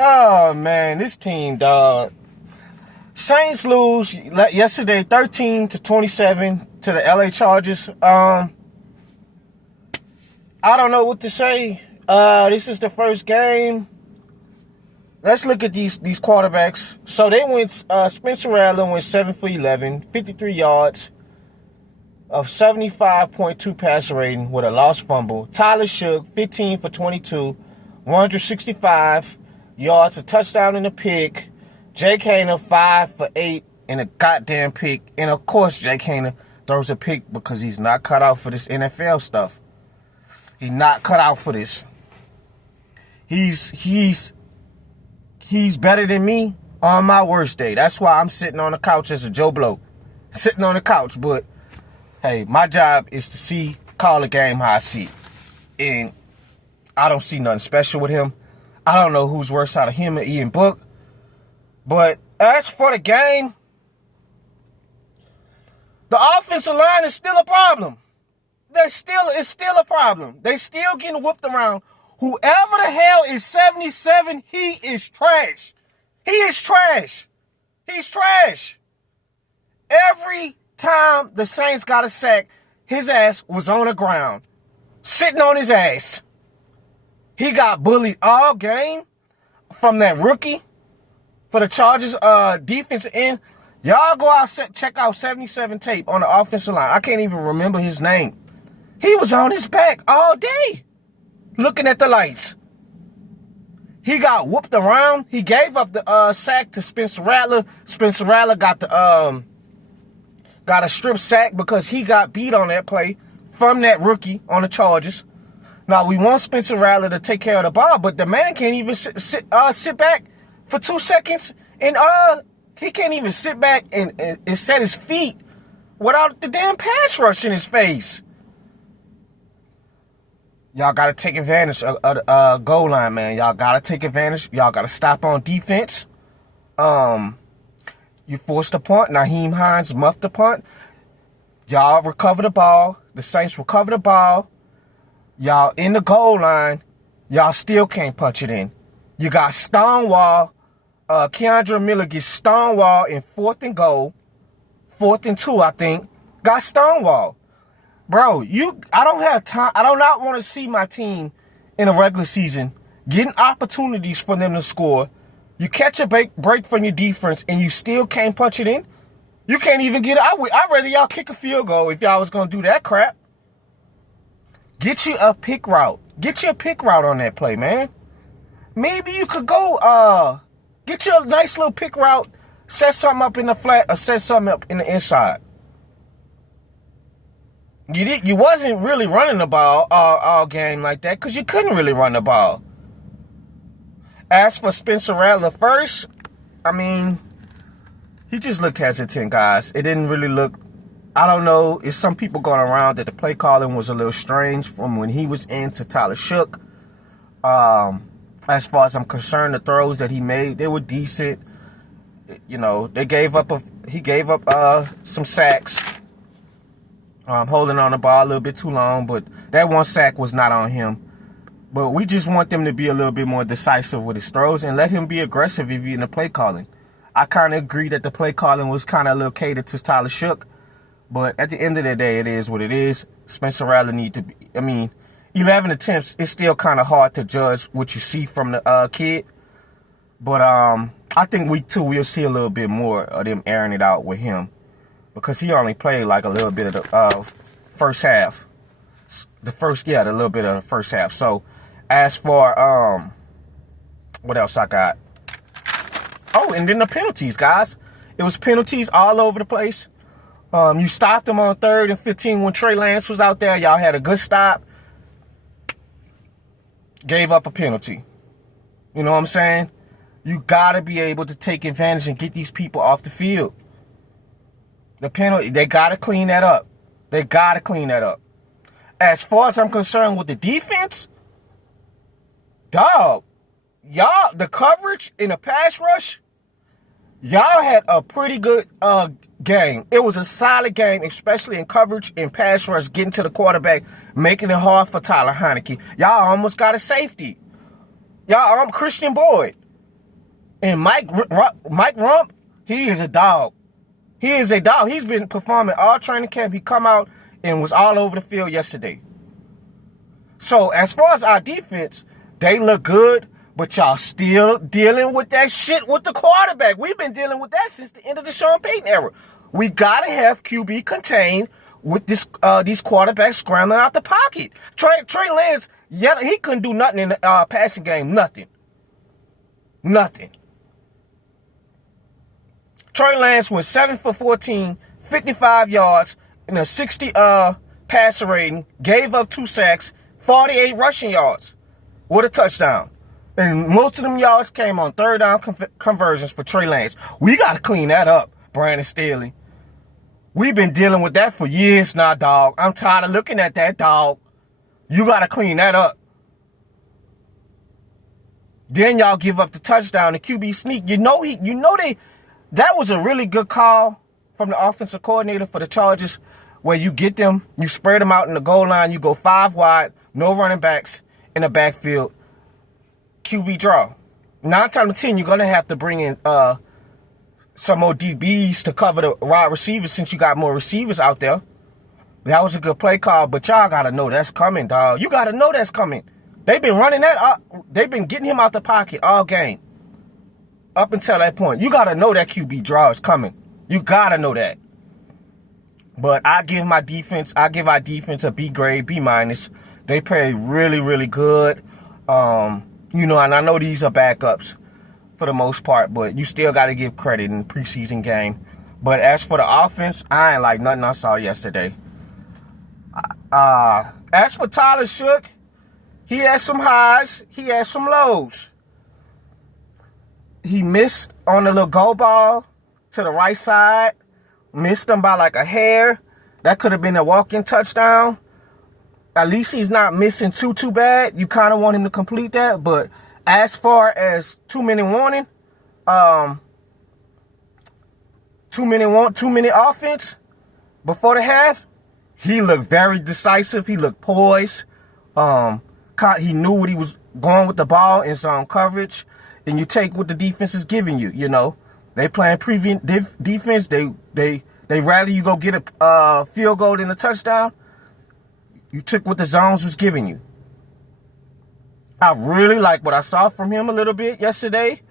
Oh, man, this team, dog. Saints lose yesterday 13-27 to the LA Chargers. I don't know what to say. This is the first game. Let's look at these quarterbacks. So they went, Spencer Rattler went 7 for 11, 53 yards of 75.2 passer rating with a lost fumble. Tyler Shough, 15 for 22, 165 yards, a touchdown and a pick. Jake Haener, 5 for 8 and a goddamn pick. And of course, Jake Haener throws a pick because he's not cut out for this NFL stuff. He's not cut out for this. He's better than me on my worst day. That's why I'm sitting on the couch as a Joe Blow. Sitting on the couch. But, hey, my job is to call the game how I see it. And I don't see nothing special with him. I don't know who's worse out of him or Ian Book. But as for the game, the offensive line is still a problem. It's still a problem. They still getting whooped around. Whoever the hell is 77, he is trash. He is trash. He's trash. Every time the Saints got a sack, his ass was on the ground, sitting on his ass. He got bullied all game from that rookie for the Chargers defensive end. Y'all go out, check out 77 tape on the offensive line. I can't even remember his name. He was on his back all day, looking at the lights. He got whooped around. He gave up the sack to Spencer Rattler. Spencer Rattler got a strip sack because he got beat on that play from that rookie on the Chargers. Now, we want Spencer Rattler to take care of the ball, but the man can't even sit back for 2 seconds, and he can't even sit back and set his feet without the damn pass rush in his face. Y'all got to take advantage of the goal line, man. Y'all got to take advantage. Y'all got to stop on defense. You forced the punt. Nyheim Hines muffed the punt. Y'all recover the ball. The Saints recover the ball. Y'all in the goal line. Y'all still can't punch it in. You got Stonewall. Keandre Miller gets Stonewall in 4th and goal. 4th and 2, I think. Got Stonewall. Bro, I don't have time. I do not want to see my team in a regular season getting opportunities for them to score. You catch a break from your defense and you still can't punch it in. You can't even get it. I'd rather y'all kick a field goal if y'all was going to do that crap. Get you a pick route. Get you a pick route on that play, man. Maybe you could go get you a nice little pick route, set something up in the flat or set something up in the inside. You wasn't really running the ball all game like that because you couldn't really run the ball. As for Spencer Rattler first, I mean, he just looked hesitant, guys. It didn't really look, I don't know, it's some people going around that the play calling was a little strange from when he was in to Tyler Shough. As far as I'm concerned, the throws that he made, they were decent. You know, he gave up some sacks. Holding on the ball a little bit too long, but that one sack was not on him. But we just want them to be a little bit more decisive with his throws and let him be aggressive if you're in the play calling. I kind of agree that the play calling was kind of a little catered to Tyler Shough, but at the end of the day, it is what it is. Spencer Rattler need to be, 11 attempts, it's still kind of hard to judge what you see from the kid. But I think week 2, we'll see a little bit more of them airing it out with him. Because he only played like a little bit of the first half. The little bit of the first half. So, as for, what else I got? Oh, and then the penalties, guys. It was penalties all over the place. You stopped them on 3rd and 15 when Trey Lance was out there. Y'all had a good stop. Gave up a penalty. You know what I'm saying? You got to be able to take advantage and get these people off the field. The penalty, they got to clean that up. They got to clean that up. As far as I'm concerned with the defense, dog, y'all, the coverage in the pass rush, y'all had a pretty good game. It was a solid game, especially in coverage and pass rush, getting to the quarterback, making it hard for Tyler Heinicke. Y'all almost got a safety. Y'all, Christian Boyd. And Mike Rump, he is a dog. He is a dog. He's been performing all training camp. He come out and was all over the field yesterday. So as far as our defense, they look good, but y'all still dealing with that shit with the quarterback. We've been dealing with that since the end of the Sean Payton era. We gotta have QB contained with these quarterbacks scrambling out the pocket. Trey Lance, yeah, he couldn't do nothing in the passing game. Nothing. Trey Lance went 7 for 14, 55 yards, and a 60 passer rating, gave up 2 sacks, 48 rushing yards with a touchdown. And most of them yards came on third down conversions for Trey Lance. We got to clean that up, Brandon Staley. We've been dealing with that for years now, dog. I'm tired of looking at that, dog. You got to clean that up. Then y'all give up the touchdown, the QB sneak. That was a really good call from the offensive coordinator for the Chargers, where you get them, you spread them out in the goal line, you go 5 wide, no running backs in the backfield, QB draw. 9 times out of 10, you're going to have to bring in some more DBs to cover the wide receivers since you got more receivers out there. That was a good play call, but y'all got to know that's coming, dog. You got to know that's coming. They've been running that. They've been getting him out the pocket all game. Up until that point, you got to know that QB draw is coming. You got to know that. But I give our defense a B grade, B minus. They play really, really good. And I know these are backups for the most part, but you still got to give credit in the preseason game. But as for the offense, I ain't like nothing I saw yesterday. As for Tyler Shough, he had some highs, he had some lows. He missed on the little go ball to the right side. Missed him by like a hair. That could have been a walk-in touchdown. At least he's not missing too bad. You kind of want him to complete that. But as far as 2-minute warning, 2-minute offense before the half, he looked very decisive. He looked poised. He knew what he was going with the ball in zone coverage. And you take what the defense is giving you, They playing prevent defense. They rather you go get a field goal than a touchdown. You took what the zones was giving you. I really like what I saw from him a little bit yesterday.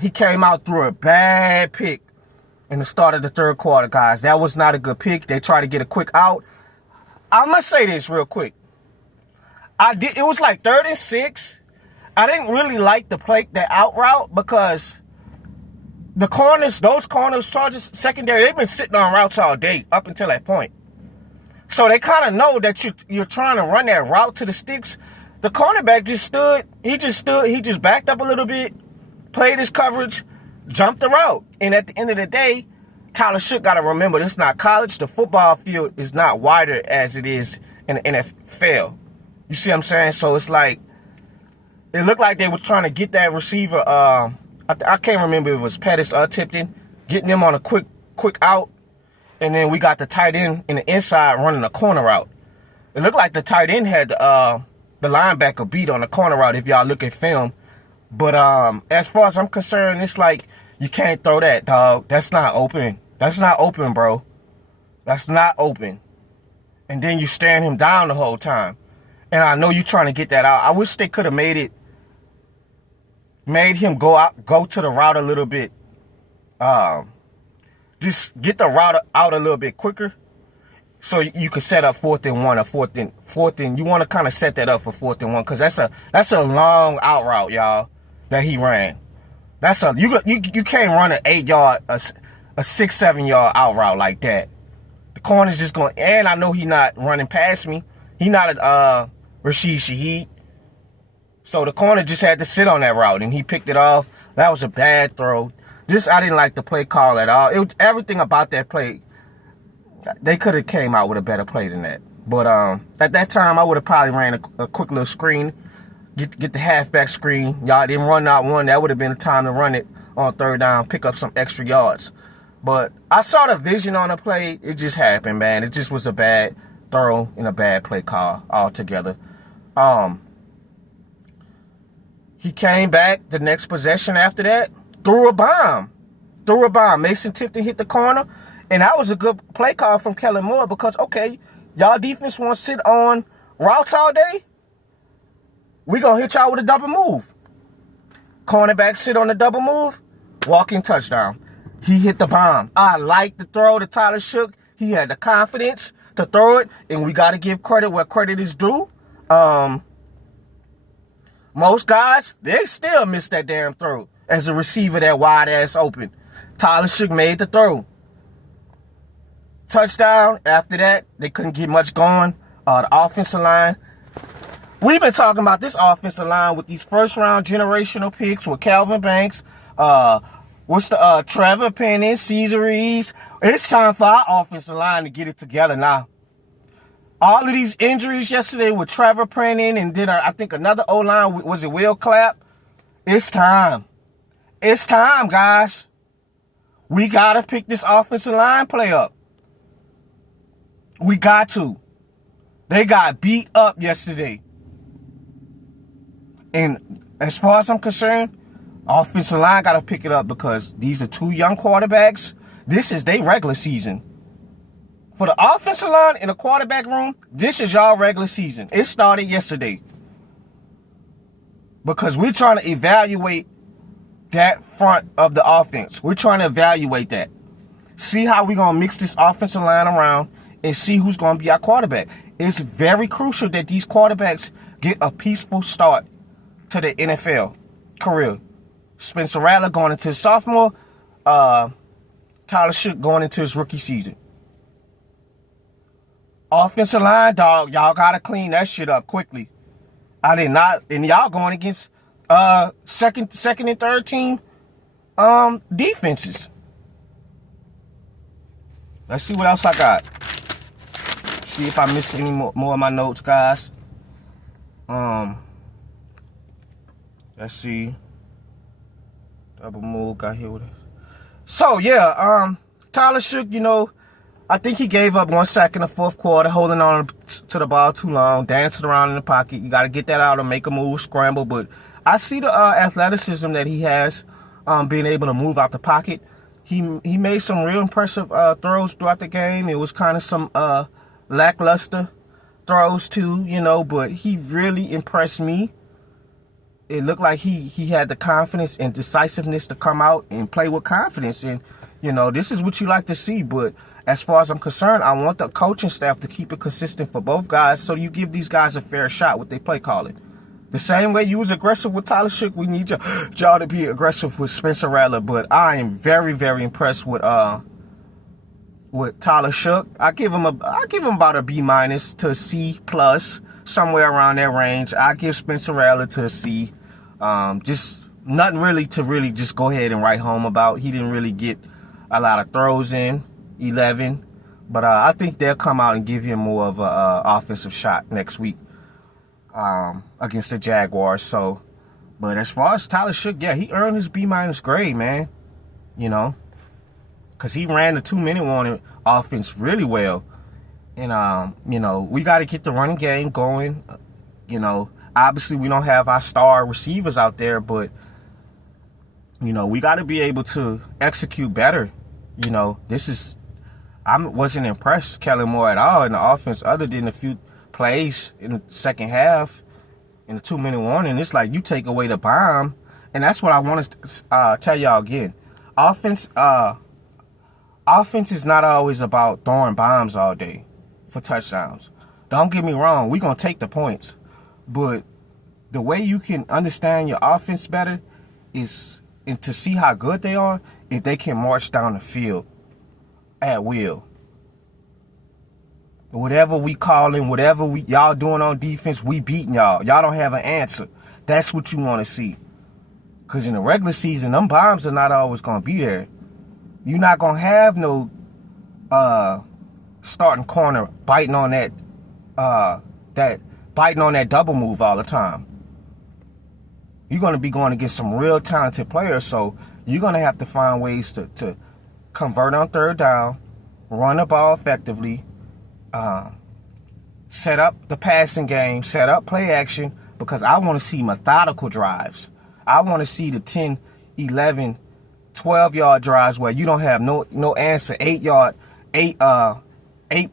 He came out through a bad pick in the start of the third quarter, guys. That was not a good pick. They tried to get a quick out. I must say this real quick. It was like 3rd and 6. I didn't really like that out route because those corners, Chargers secondary, they've been sitting on routes all day up until that point. So they kind of know that you're trying to run that route to the sticks. The cornerback just stood. He just backed up a little bit, played his coverage, jumped the route. And at the end of the day, Tyler Shough got to remember, this is not college. The football field is not wider as it is in the NFL. You see what I'm saying? So it's like, it looked like they were trying to get that receiver. I can't remember if it was Pettis or Tipton, getting them on a quick out. And then we got the tight end in the inside running a corner route. It looked like the tight end had the linebacker beat on the corner route if y'all look at film. But as far as I'm concerned, it's like, you can't throw that, dog. That's not open. That's not open, bro. That's not open. And then you staring him down the whole time. And I know you're trying to get that out. I wish they could have made him go to the route a little bit. Just get the route out a little bit quicker, so you could set up 4th and 1 or 4th and you want to kind of set that up for 4th and 1 because that's a long out route, y'all, that he ran. You can't run an 8-yard, a 6-7 yard out route like that. The corner's just going, and I know he not running past me. He not a Rashid Shaheed. So the corner just had to sit on that route, and he picked it off. That was a bad throw. I didn't like the play call at all. Everything about that play, they could have came out with a better play than that. But at that time, I would have probably ran a quick little screen, get the halfback screen. Y'all didn't run out one. That would have been the time to run it on 3rd down, pick up some extra yards. But I saw the vision on the play. It just happened, man. It just was a bad throw and a bad play call altogether. He came back the next possession after that, threw a bomb. Mason Tipton hit the corner, and that was a good play call from Kellen Moore because, okay, y'all defense wants to sit on routes all day? We going to hit y'all with a double move. Cornerback sit on the double move, walking touchdown. He hit the bomb. I like the throw to Tyler Shough. He had the confidence to throw it, and we got to give credit where credit is due. Most guys, they still miss that damn throw as a receiver that wide ass open. Tyler Shough made the throw. Touchdown. After that, they couldn't get much going. The offensive line. We've been talking about this offensive line with these first-round generational picks with Calvin Banks, Trevor Penning, Cesar Reese. It's time for our offensive line to get it together now. All of these injuries yesterday with Trevor Penning and then I think another O-line, was it Will Clapp? It's time. It's time, guys. We got to pick this offensive line play up. We got to. They got beat up yesterday. And as far as I'm concerned, offensive line got to pick it up because these are two young quarterbacks. This is their regular season. For the offensive line in the quarterback room, this is y'all regular season. It started yesterday. Because we're trying to evaluate that front of the offense. We're trying to evaluate that. See how we're going to mix this offensive line around and see who's going to be our quarterback. It's very crucial that these quarterbacks get a peaceful start to the NFL career. Spencer Rattler going into his sophomore. Tyler Shough going into his rookie season. Offensive line, dog, y'all got to clean that shit up quickly. I did not. And y'all going against second and third team defenses. Let's see what else I got. See if I missed any more of my notes, guys. Let's see. Double move got here with it. So yeah, Tyler Shough, I think he gave up 1 sack in the fourth quarter, holding on to the ball too long, dancing around in the pocket. You got to get that out and make a move, scramble. But I see the athleticism that he has, being able to move out the pocket. He made some real impressive throws throughout the game. It was kind of some lackluster throws too, but he really impressed me. It looked like he had the confidence and decisiveness to come out and play with confidence. And, this is what you like to see. But as far as I'm concerned, I want the coaching staff to keep it consistent for both guys so you give these guys a fair shot with their play calling. The same way you was aggressive with Tyler Shough, we need y'all to be aggressive with Spencer Rattler. But I am very, very impressed with Tyler Shough. I give him about a B- to a C+, somewhere around that range. I give Spencer Rattler to a C. Just nothing really to just go ahead and write home about. He didn't really get a lot of throws in, 11. But I think they'll come out and give him more of a offensive shot next week against the Jaguars. So, but as far as Tyler Shough, yeah, he earned his B- grade, man. Because he ran the 2-minute warning offense really well. And, we got to get the running game going. Obviously we don't have our star receivers out there, but, we got to be able to execute better. I wasn't impressed, Kellen Moore, at all in the offense other than a few plays in the second half in the 2-minute warning. It's like you take away the bomb, and that's what I want to tell y'all again. Offense is not always about throwing bombs all day for touchdowns. Don't get me wrong, we're going to take the points. But the way you can understand your offense better is and to see how good they are if they can march down the field at will. Whatever we calling, whatever y'all doing on defense, we beating y'all. Y'all don't have an answer. That's what you want to see. Because in the regular season, them bombs are not always going to be there. You're not going to have no starting corner biting on that double move all the time. You're going to be going against some real talented players, so you're going to have to find ways to convert on third down, run the ball effectively, set up the passing game, set up play action, because I want to see methodical drives. I want to see the 10, 11, 12-yard drives where you don't have no answer. 8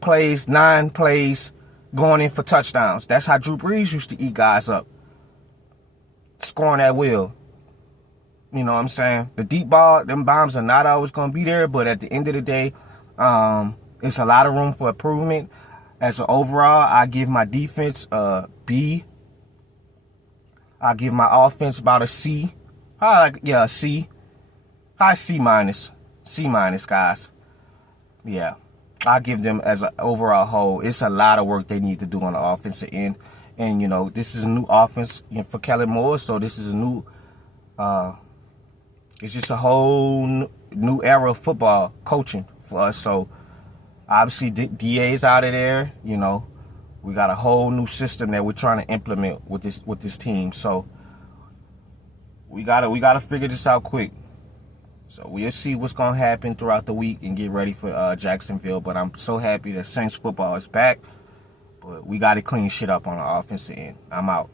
plays, 9 plays going in for touchdowns. That's how Drew Brees used to eat guys up. Scoring at will. You know what I'm saying? The deep ball, them bombs are not always going to be there, but at the end of the day, it's a lot of room for improvement. As an overall, I give my defense a B. I give my offense about a C. A C. High C minus. C minus, guys. Yeah. I give them as an overall whole. It's a lot of work they need to do on the offensive end. And, you know, this is a new offense for Kellen Moore. So this is a new, it's just a whole new era of football coaching for us. So obviously DA's out of there. You know, we got a whole new system that we're trying to implement with this team. So we gotta figure this out quick. So we'll see what's gonna happen throughout the week and get ready for Jacksonville. But I'm so happy that Saints football is back. But we gotta clean shit up on the offensive end. I'm out.